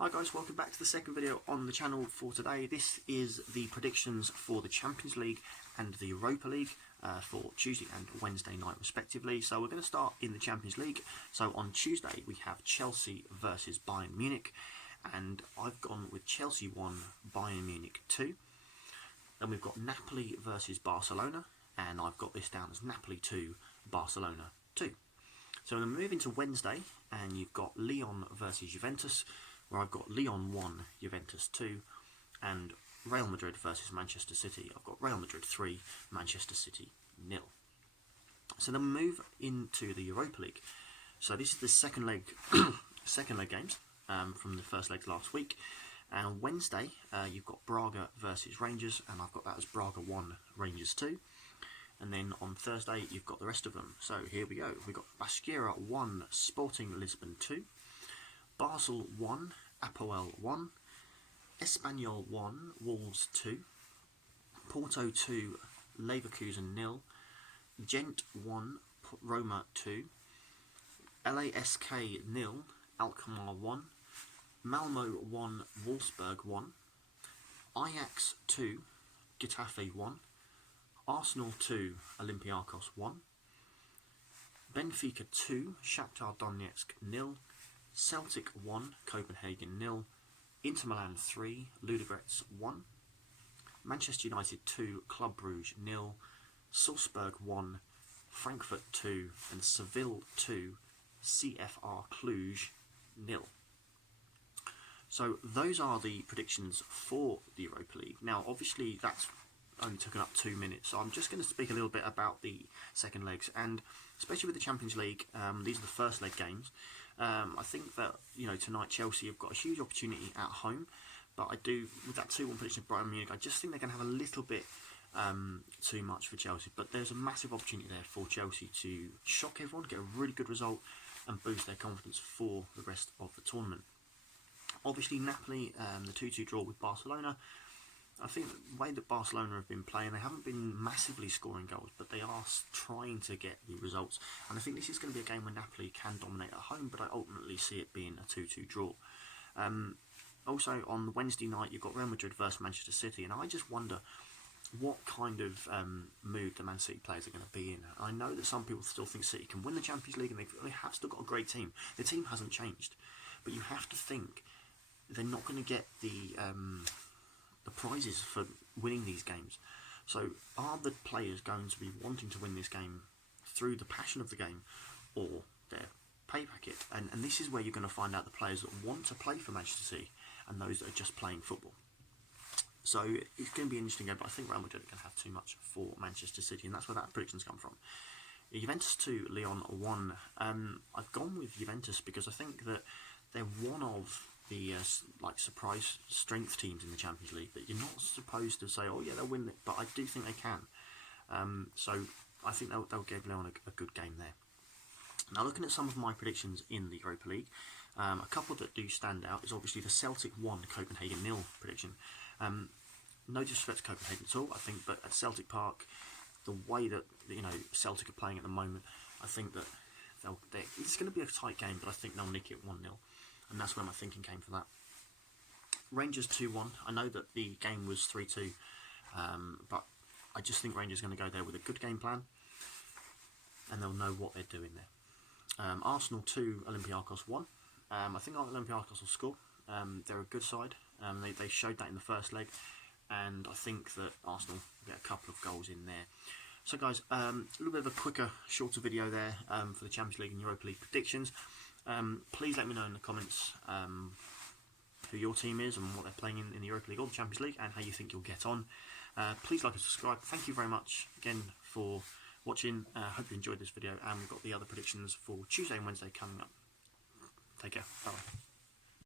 Hi guys, welcome back to the second video on the channel for today. This is the predictions for the Champions League and the Europa League for Tuesday and Wednesday night respectively. So we're going to start in the Champions League. So on Tuesday we have Chelsea versus Bayern Munich, and I've gone with Chelsea 1, Bayern Munich 2. Then we've got Napoli versus Barcelona, and I've got this down as Napoli 2, Barcelona 2. So we're going to move into Wednesday, and you've got Lyon versus Juventus, where I've got Lyon 1, Juventus 2, and Real Madrid versus Manchester City. I've got Real Madrid 3, Manchester City 0. So then we move into the Europa League. So this is the second leg games from the first leg last week. And on Wednesday, you've got Braga versus Rangers, and I've got that as Braga 1, Rangers 2. And then on Thursday, you've got the rest of them. So here we go. We've got Basqueira 1, Sporting Lisbon 2. Basel 1, Apoel 1, Espanyol 1, Wolves 2, Porto 2, Leverkusen 0, Gent 1, Roma 2, LASK 0, Alkmaar 1, Malmo 1, Wolfsburg 1, Ajax 2, Getafe 1, Arsenal 2, Olympiacos 1, Benfica 2, Shakhtar Donetsk 0, Celtic 1, Copenhagen 0, Inter Milan 3, Ludogorets 1, Manchester United 2, Club Brugge 0, Salzburg 1, Frankfurt 2, and Seville 2, CFR Cluj 0. So those are the predictions for the Europa League. Now obviously that's only taken up 2 minutes, so I'm just going to speak a little bit about the second legs, and especially with the Champions League, these are the first leg games. I think that, tonight Chelsea have got a huge opportunity at home, but I do, with that 2-1 prediction of Bayern Munich, I just think they're going to have a little bit too much for Chelsea. But there's a massive opportunity there for Chelsea to shock everyone, get a really good result, and boost their confidence for the rest of the tournament. Obviously, Napoli, the 2-2 draw with Barcelona. I think the way that Barcelona have been playing, they haven't been massively scoring goals, but they are trying to get the results. And I think this is going to be a game where Napoli can dominate at home, but I ultimately see it being a 2-2 draw. Also, on the Wednesday night, you've got Real Madrid versus Manchester City, and I just wonder what kind of mood the Man City players are going to be in. I know that some people still think City can win the Champions League, and they have still got a great team. The team hasn't changed, but you have to think they're not going to get the prizes for winning these games. So are the players going to be wanting to win this game through the passion of the game or their pay packet? And this is where you're going to find out the players that want to play for Manchester City and those that are just playing football. So it's going to be an interesting game, but I think Real Madrid are going to have too much for Manchester City, and that's where that predictions come from. Juventus 2, Lyon 1. I've gone with Juventus because I think that they're one of the surprise strength teams in the Champions League that you're not supposed to say, oh yeah, they'll win it, but I do think they can. So I think they'll give Lyon a good game there. Now looking at some of my predictions in the Europa League, a couple that do stand out is obviously the Celtic 1, Copenhagen 0 prediction. No disrespect to Copenhagen at all, I think, but at Celtic Park, the way that Celtic are playing at the moment, I think that it's going to be a tight game, but I think they'll nick it 1-0. And that's where my thinking came for that. Rangers 2-1. I know that the game was 3-2, but I just think Rangers are going to go there with a good game plan, and they'll know what they're doing there. Arsenal 2, Olympiacos 1. I think Olympiacos will score. They're a good side. They showed that in the first leg, and I think that Arsenal will get a couple of goals in there. So guys, a little bit of a quicker, shorter video there for the Champions League and Europa League predictions. Please let me know in the comments who your team is and what they're playing in the Europa League or the Champions League, and how you think you'll get on. Please like and subscribe. Thank you very much again for watching. Hope you enjoyed this video, and we've got the other predictions for Tuesday and Wednesday coming up. Take care. Bye.